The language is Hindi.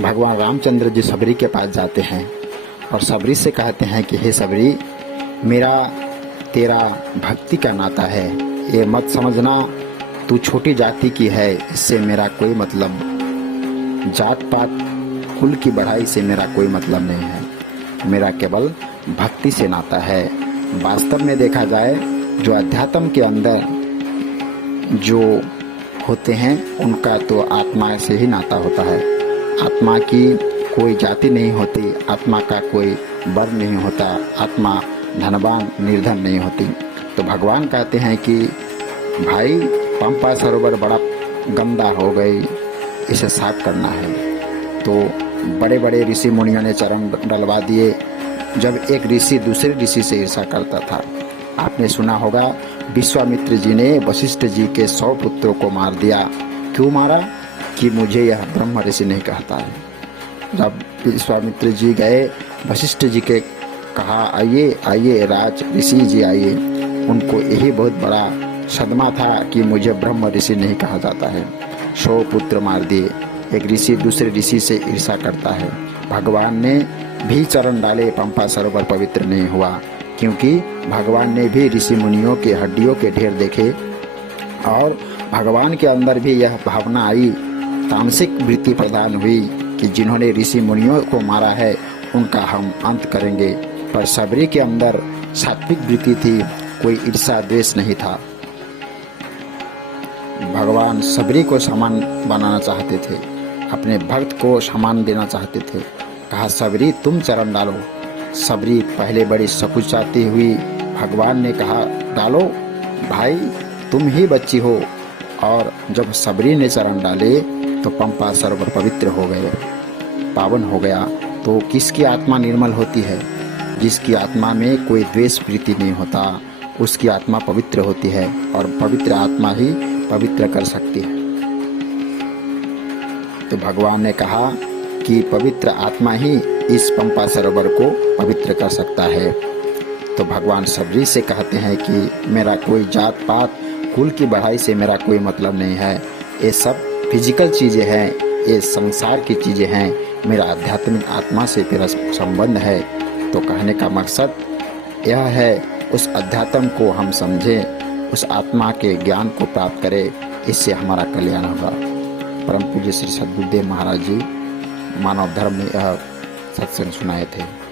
भगवान रामचंद्र जी सबरी के पास जाते हैं और सबरी से कहते हैं कि हे सबरी, मेरा तेरा भक्ति का नाता है, ये मत समझना तू छोटी जाति की है, इससे मेरा कोई मतलब, जात पात कुल की बढ़ाई से मेरा कोई मतलब नहीं है, मेरा केवल भक्ति से नाता है। वास्तव में देखा जाए, जो अध्यात्म के अंदर जो होते हैं उनका तो आत्मा से ही नाता होता है। आत्मा की कोई जाति नहीं होती, आत्मा का कोई वर्ण नहीं होता, आत्मा धनवान निर्धन नहीं होती। तो भगवान कहते हैं कि भाई, पंपा सरोवर बड़ा गंदा हो गई, इसे साफ करना है। तो बड़े बड़े ऋषि मुनियों ने चरण डलवा दिए। जब एक ऋषि दूसरे ऋषि से ईर्षा करता था, आपने सुना होगा, विश्वामित्र जी ने वशिष्ठ जी के 100 पुत्रों को मार दिया। क्यों मारा? कि मुझे यह ब्रह्म ऋषि नहीं कहता है। जब विश्वामित्र जी गए, वशिष्ठ जी के कहा, आइए आइए राज ऋषि जी आइए, उनको यही बहुत बड़ा सदमा था कि मुझे ब्रह्म ऋषि नहीं कहा जाता है। 100 पुत्र मार दिए। एक ऋषि दूसरे ऋषि से ईर्षा करता है। भगवान ने भी चरण डाले, पंपा सरोवर पवित्र नहीं हुआ, क्योंकि भगवान ने भी ऋषि मुनियों के हड्डियों के ढेर देखे और भगवान के अंदर भी यह भावना आई, तामसिक वृत्ति प्रदान हुई कि जिन्होंने ऋषि मुनियों को मारा है उनका हम अंत करेंगे। पर सबरी के अंदर सात्विक वृत्ति थी, कोई ईर्षा द्वेष नहीं था। भगवान सबरी को समान बनाना चाहते थे, अपने भक्त को सम्मान देना चाहते थे। कहा, सबरी तुम चरण डालो। सबरी पहले बड़ी सकुचाती हुई, भगवान ने कहा, डालो भाई, तुम ही बच्ची हो। और जब सबरी ने चरण डाले तो पंपा सरोवर पवित्र हो गए, पावन हो गया। तो किसकी आत्मा निर्मल होती है? जिसकी आत्मा में कोई द्वेष प्रीति नहीं होता, उसकी आत्मा पवित्र होती है और पवित्र आत्मा ही पवित्र कर सकती है। तो भगवान ने कहा कि पवित्र आत्मा ही इस पंपा सरोवर को पवित्र कर सकता है। तो भगवान सबरी से कहते हैं कि मेरा कोई जात पात कुल की बढ़ाई से मेरा कोई मतलब नहीं है, ये सब फिजिकल चीज़ें हैं, ये संसार की चीज़ें हैं, मेरा आध्यात्मिक आत्मा से मेरा संबंध है। तो कहने का मकसद यह है, उस अध्यात्म को हम समझें, उस आत्मा के ज्ञान को प्राप्त करें, इससे हमारा कल्याण होगा। परम पूज्य श्री सद्गुरुदेव महाराज जी मानव धर्म में यह सत्संग सुनाए थे।